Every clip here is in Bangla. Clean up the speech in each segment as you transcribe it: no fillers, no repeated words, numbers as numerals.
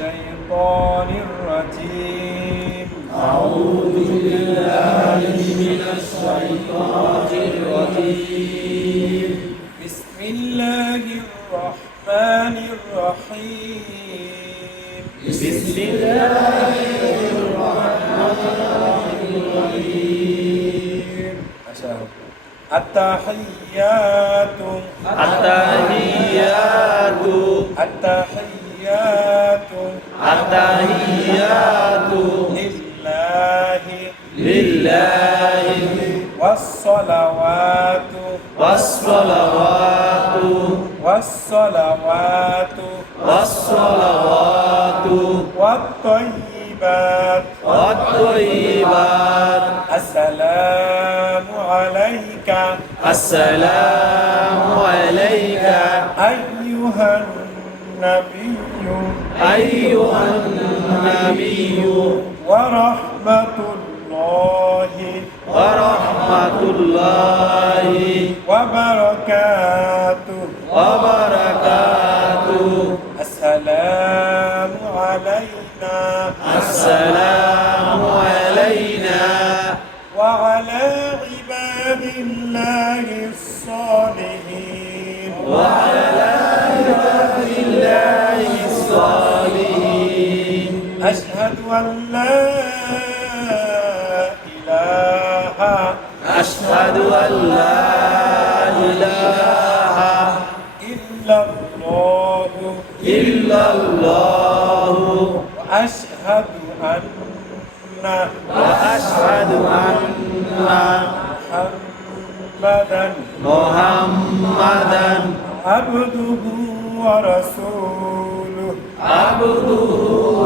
الشيطان الرجيم أعوذ بالله من الشيطان الرجيم بسم الله الرحمن الرحيم بسم الله الرحمن الرحيم التحيات التحيات التحيات التحيات لله والصلوات والصلوات والصلوات والصلوات والطيبات والطيبات السلام عليك السلام عليك أيها النبي أيها النبي ورحمة الله ورحمة الله وبركاته وبركاته السلام علينا السلام علينا وعلى عباد الله الصالحين وعلى عباد الله الصالحين أشهد أن لا إله أشهد أن لا إله إلا الله إلا الله وأشهد أن وأشهد أن محمدا عبده ورسوله عبده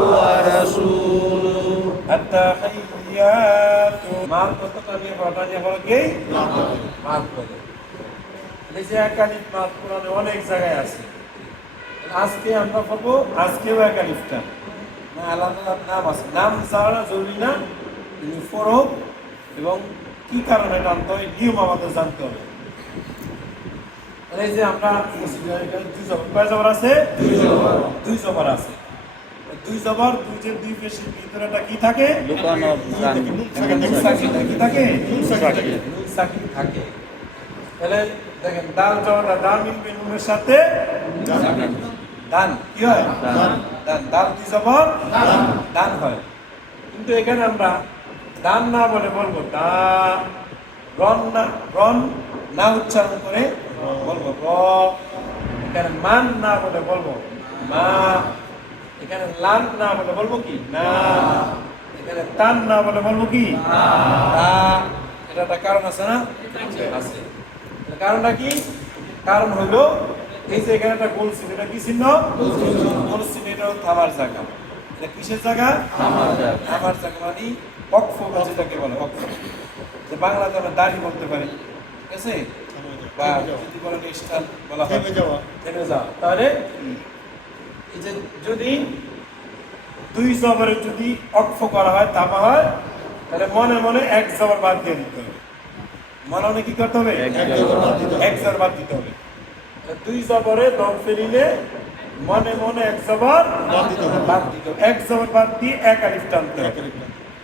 ورسوله التحيات মান কতটা দিয়ে পড়া দিয়ে বলো কি মান কত এই যে একালিফ মান কোরআনে অনেক জায়গায় আছে আজকে আমরা পড়বো আজকেও একালিফটা না আলাদা আলাদা নাম আছে নাম জানা জরুরি না কিন্তু ফরক এবং কি কারণে টানতে হয় নিয়ম আমাদের জানতে হবে এই যে আমরা কয় জবর আছে দুই জবর আছে দুই জবর দুই যে দুই পেশের ভিতরেটা কি থাকে লুকানো কি থাকে নুন সাকিন থাকে তাহলে দেখেন দাল জবরটা দাল মিলবে নুনের সাথে দান কি হয় দান দাল দুই জবর দান হয় কিন্তু এখানে আমরা দান না বলে বলবো দা রন না উচ্চারণ করে বলবো র এখানে মান না বলে বলবো মা এখানে লান না বলে বলবো কি না এখানে তান না বলে বলবো কি তা এটা একটা কারণ আছে না আছে কারণটা কি কারণ হলো এই যে এখানে একটা গোল চিহ্ন এটা কি চিহ্ন গোল চিহ্ন এটা থামার জায়গা এটা কিসের জায়গা থামার জায়গা মানে অক্ষ যেটাকে বলে অক্ষ যে বাংলাতে আমরা দাড়ি বলতে পারি ঠিক আছে বা যদি বলেন স্টান বলা হয় থেমে যাওয়া তাহলে এই যে যদি দুই জবরে যদি অক্ষ করা হয় তামা হয় তাহলে মনে মনে এক জবর বাদ দিয়ে দিতে হবে মনে মনে কি করতে হবে এক জবর বাদ দিতে হবে দুই জবরে দম ফেলিলে মনে মনে এক জবর বাদ দিতে হবে এক জবর বাদ দিয়ে এক আলিফ টানতে হবে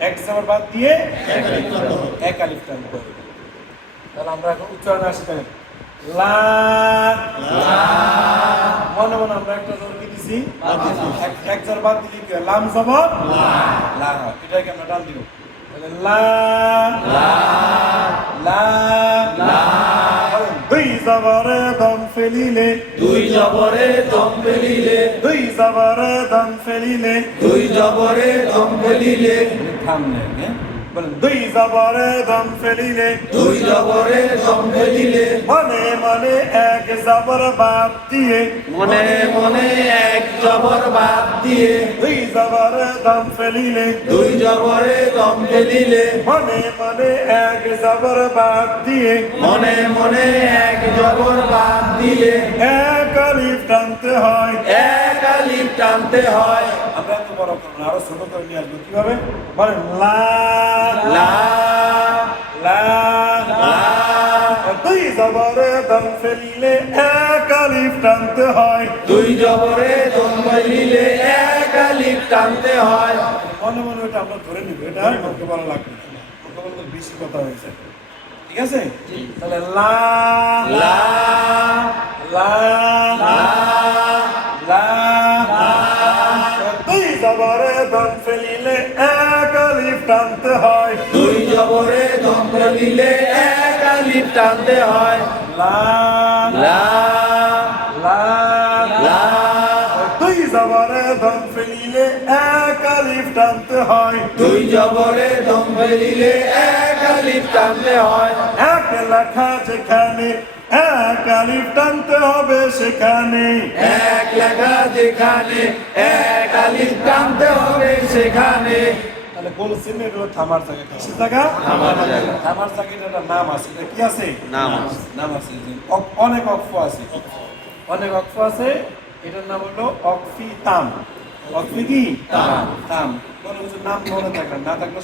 এক জবর বাদ দিয়ে এক আলিফ টানতে হবে তাহলে আমরা এখন উচ্চারণে আসি দেখেন লা মনে মনে আমরা একটা জবর কি দিছি এক জবর বাদ দিলে কি হয় লাম জবর লা হয় এটাকে আমরা টান দিব তাহলে লা লা লা দুই জবরে দম ফেলিলে দুই জবরে দম ফেলিলে দুই জবরে দম ফেলিলে দুই জবরে দম ফেলিলে থামলে বলেন দুই জবরে দম ফেলিলে দুই জবরে দম ফেলিলে মনে মনে এক জবর বাদ দিয়ে মনে মনে এক জবর বাদ দিয়ে দুই জবরে দম ফেলিলে দুই জবরে দম ফেলিলে মনে মনে এক জবর বাদ দিয়ে মনে মনে এক জবর বাদ দিলে এক আলিফ টানতে হয় এক আলিফ টানতে হয় আমরা এত বড় করব না আরো ছোট করে নিয়ে আসবো কিভাবে বলেন লা লা লা লা দুই জবরে দম ফেলিলে এক আলিফ টানতে হয় দুই জবরে দম ফেলিলে এক আলিফ টানতে হয়। মনে মনে ওটা আমরা ধরে নিব, এটা মুখে বলা লাগবে না, মুখে বলতে বেশি কথা হয়েছে। ঠিক আছে, তাহলে লা লা লা লা দুই জবরে দম ফেলিলে এক আলিফ টানতে হয়। দুই জবরে দম ফেলিলে এক আলিফ টানতে হয়। লা লা লা লা দুই জবরে দম ফেলিলে এক আলিফ টানতে হয়। দুই জবরে দম ফেলিলে এক আলিফ টানতে হয়। এক লেখা যেখানে এক আলিফ টানতে হবে সেখানে। এক লেখা যেখানে এক আলিফ টানতে হবে সেখানে। তাহলে বলছেন এগুলো থামার জায়গা, কিসের জায়গা? থামার জায়গা। থামার জায়গায় একটা নাম আছে, এটা কি আছে? নাম আছে। নাম আছে, যে অনেক অক্ফ আছে, অনেক অক্ফ আছে। এটার নাম হলো অক্ফি তাম। অক্ফি কি? তাম। তাম। কোনো কিছু নাম মনে থাকলে না থাকলে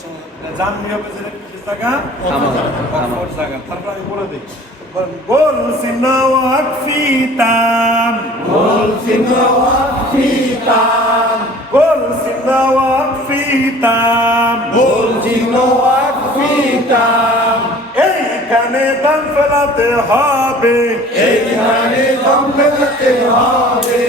জানতে হবে যে এটা কিসের জায়গা? থামার জায়গা। অক্ফর জায়গা। তারপর আমি বলে দিই, বলছি না অক্ফি তাম, বলছি ওয়াক্ফি তাম, বলছি না অক্ফি তাম, বলছি ওয়াক্ফি তাম। এইখানে দান ফেলাতে হবে, এইখানে দম ফেলাতে হবে।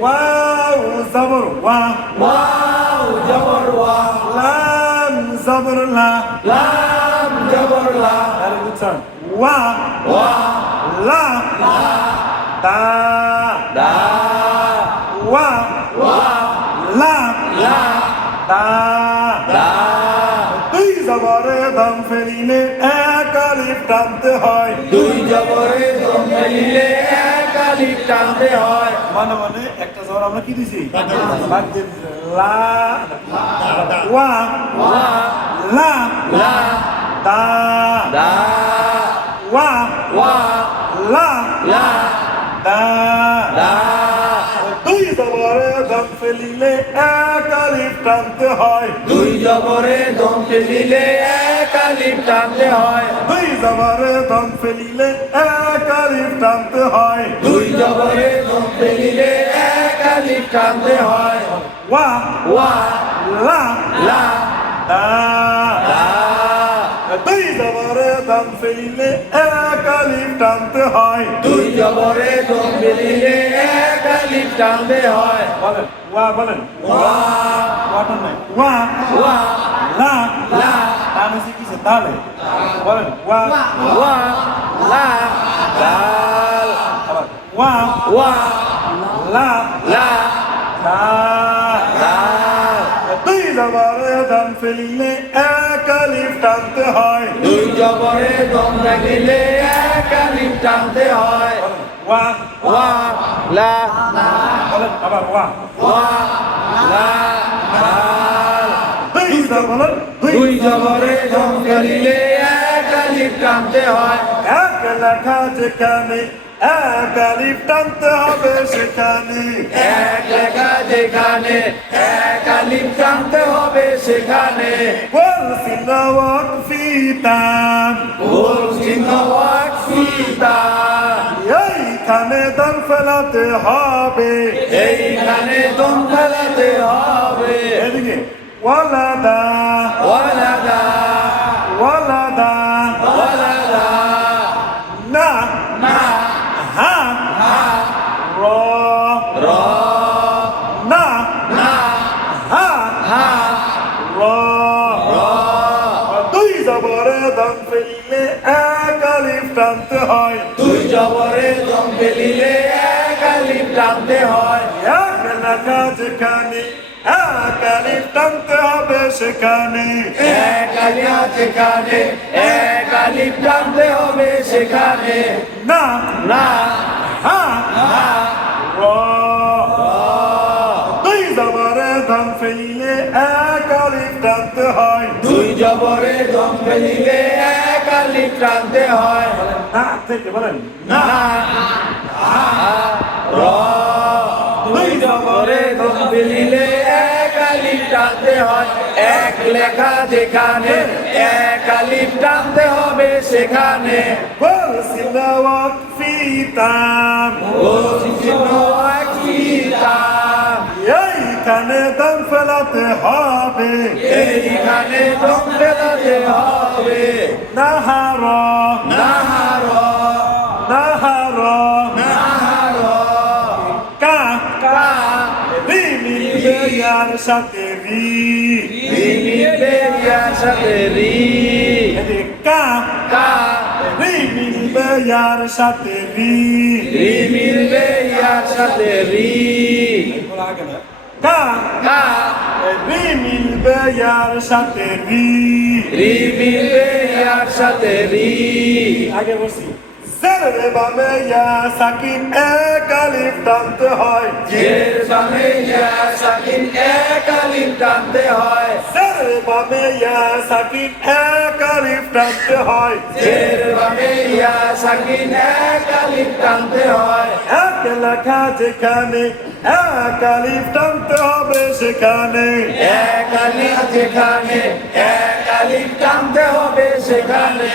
ওয়াও জবর ওয়া, ওয়াও জবর ওয়া, লাম জবর লা, লাম জবর লা, আর বুঝছেন ওয়া ওয়া লা তা, দা, ওয়া ওয়া লা লা, তা। দা। দুই জবরে দম ফেলিলে এক আলিফ টানতে হয়। দুই জবরে দম ফেলিলে এক আলিফ টানতে হয়। মানে মানে একটা জবর আমরা কি দিছি? বাদ দিয়ে দিছি। লা ওয়া ওয়া লা লা, তা, দা, ওয়া ওয়া লা লা, তা। দা। দুই জবরে দম ফেলিলে এক আলিফ টানতে হয়। দুই জবরে দম ফেলিলে এক আলিফ টানতে হয়। দুই জবরে দম ফেলিলে এক আলিফ টানতে হয়। দুই জবরে দম ফেলিলে এক আলিফ টানতে হয়। ওয়া ওয়া লা লা, তা। দা। দুই জবরে দম ফেলিলে এক আলিফ টানতে হয়। দুই জবরে দম ফেলিলে এক আলিফ টানতে হয়। বলেন ওয়া, বলেন ওয়া ওয়াটা নাই, ওয়া ওয়া লা লা, টান এসে কিসে? তাহলে বলেন ওয়া ওয়া লা, দাল, আবার ওয়া ওয়া লা লা, তা। দাল। দুই জবরে দম ফেলিলে এক আলিফ টানতে হয়। দুই জবরে দম ফেলিলে এক আলিফ টানতে হয়। ওয়া ওয়া লা, বলেন আবার ওয়া ওয়া লা, দাল। দুই জবর দুই জবরে দম ফেলিলে এক আলিফ টানতে হয়। এক লেখা যেখানে এক আলিফ টানতে হবে সেখানে। এক লেখা যেখানে এক আলিফ টানতে হবে সেখানে। বলছি না ওয়াকফি তাম, বলছি ওয়াক্ফি তাম, এইখানে দান ফেলাতে হবে। এইখানে দম ফেলাতে হবে। এদিকে ওয়ালাদা ওয়ালাদা ওয়ালাদা ওয়ালাদা, না না হা হা র র, না না হা হা র। র। দুই জবরে দান ফেলিলে এক আলিফ টানতে হয়। দুই জবরে দম ফেলিলে এক আলিফ টানতে হয়। এক লেখা যেখানে এক আলিফ টানতে হবে সেখানে। এক আলিফ যেখানে এক আলিফ টানতে হবে সেখানে। না না হা হা র। দুই জবরে দান ফেলিলে এক আলিফ টানতে হয়। দুই জবরে দম ফেলিলে এক আলিফ টানতে হয়। না থেকে বলেন না না হা র। দুই জবরে দম ফেলিলে এক আলিফ টানতে হয়। এক লেখা যেখানে এক আলিফ টানতে হবে সেখানে। বলছি না ওয়াকফি তাম, বলছি ওয়াক্ফি তাম, এইখানে এইখানে দম ফেলাতে হবে এইখানে দম ফেলাতে হবে নাহার নাহার নাহার নাহার কা কা রি মিলবে ইয়ার সাথে রি মিলবে ইয়ার সাথে রি এদিকে কা কা রি মিলবে ইয়ার সাথে রি রি মিলবে ইয়ার সাথে রি কা কা রি মিলবে ইয়ার সাথে রি রি মিলবে ইয়ার সাথে রি আগে বসি জেরে বামে ইয়া সাকিন এক আলিফ টানতে হয় জের বামে ইয়া সাকিন এক আলিফ টানতে হয় জেরে বামে ইয়া সাকিন এক আলিফ টানতে হয় জের বামে ইয়া সাকিন এক আলিফ টানতে হয় এক লেখা যেখানে এক আলিফ টানতে হবে সেখানে এক আলিফ যেখানে এক আলিফ টানতে হবে সেখানে